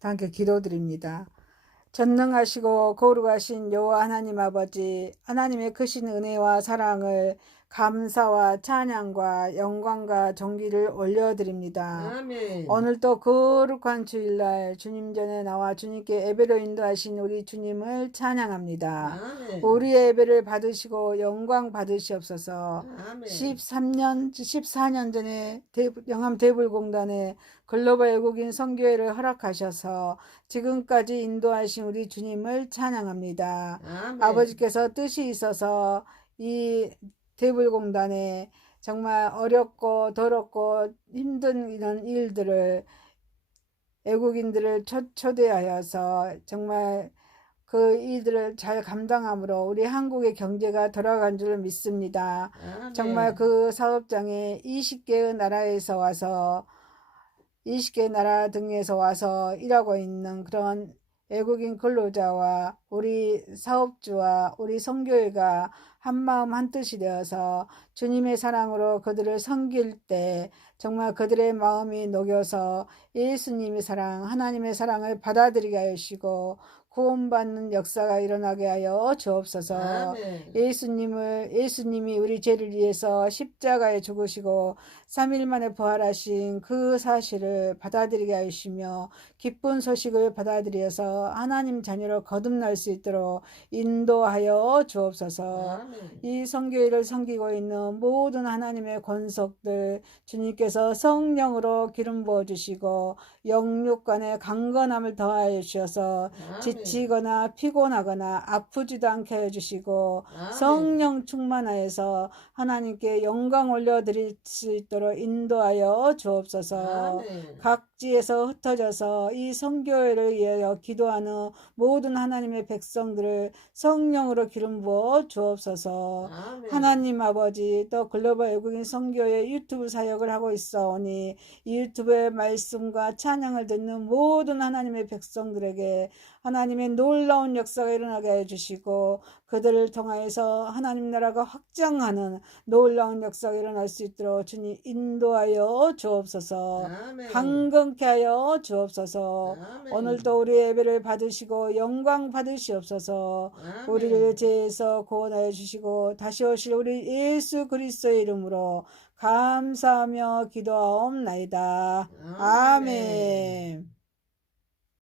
다 함께 기도드립니다. 전능하시고 거룩하신 여호와 하나님 아버지 하나님의 크신 은혜와 사랑을 감사와 찬양과 영광과 존귀를 올려드립니다. 아멘. 오늘도 거룩한 주일날 주님 전에 나와 주님께 예배로 인도하신 우리 주님을 찬양합니다. 아멘. 우리의 예배를 받으시고 영광 받으시옵소서. 아멘. 13년, 14년 전에 대- 영암 대불공단에 글로벌 외국인 선교회를 허락하셔서 지금까지 인도하신 우리 주님을 찬양합니다. 아멘. 아버지께서 뜻이 있어서 이 대불공단에 정말 어렵고 더럽고 힘든 이런 일들을 외국인들을 초, 초대하여서 정말 그 일들을 잘 감당함으로 우리 한국의 경제가 돌아간 줄 믿습니다. 아멘. 정말 그 사업장에 20개의 나라에서 와서 20개 나라 등에서 와서 일하고 있는 그런 외국인 근로자와 우리 사업주와 우리 선교회가 한마음 한뜻이 되어서 주님의 사랑으로 그들을 섬길 때 정말 그들의 마음이 녹여서 예수님의 사랑, 하나님의 사랑을 받아들이게 하시고 구원받는 역사가 일어나게 하여 주옵소서. 아멘. 예수님을 예수님이 우리 죄를 위해서 십자가에 죽으시고 3일 만에 부활하신 그 사실을 받아들이게 하시며 기쁜 소식을 받아들여서 하나님 자녀로 거듭날 수 있도록 인도하여 주옵소서. 아멘. 이 성교회를 섬기고 있는 모든 하나님의 권속들 주님께서 성령으로 기름 부어 주시고 영육간에 강건함을 더하여 주셔서 아멘. 지치거나 피곤하거나 아프지도 않게 해 주시고 아멘. 성령 충만하여서 하나님께 영광 올려드릴 수 있도록 인도하여 주옵소서. 아멘. 각지에서 흩어져서 이 성교회를 위하여 기도하는 모든 하나님의 백성들을 성령으로 기름 부어 주옵소서. 아멘. 하나님 아버지 또 글로벌 외국인 선교회 유튜브 사역을 하고 있어오니 이 유튜브의 말씀과 찬양을 듣는 모든 하나님의 백성들에게 하나님 의 놀라운 역사가 일어나게 해주시고 그들을 통하여서 하나님 나라가 확장하는 놀라운 역사가 일어날 수 있도록 주님 인도하여 주옵소서 아멘. 강건케 하여 주옵소서 아멘. 오늘도 우리 예배를 받으시고 영광 받으시옵소서 아멘. 우리를 죄에서 구원하여 주시고 다시 오실 우리 예수 그리스도의 이름으로 감사하며 기도하옵나이다. 아멘.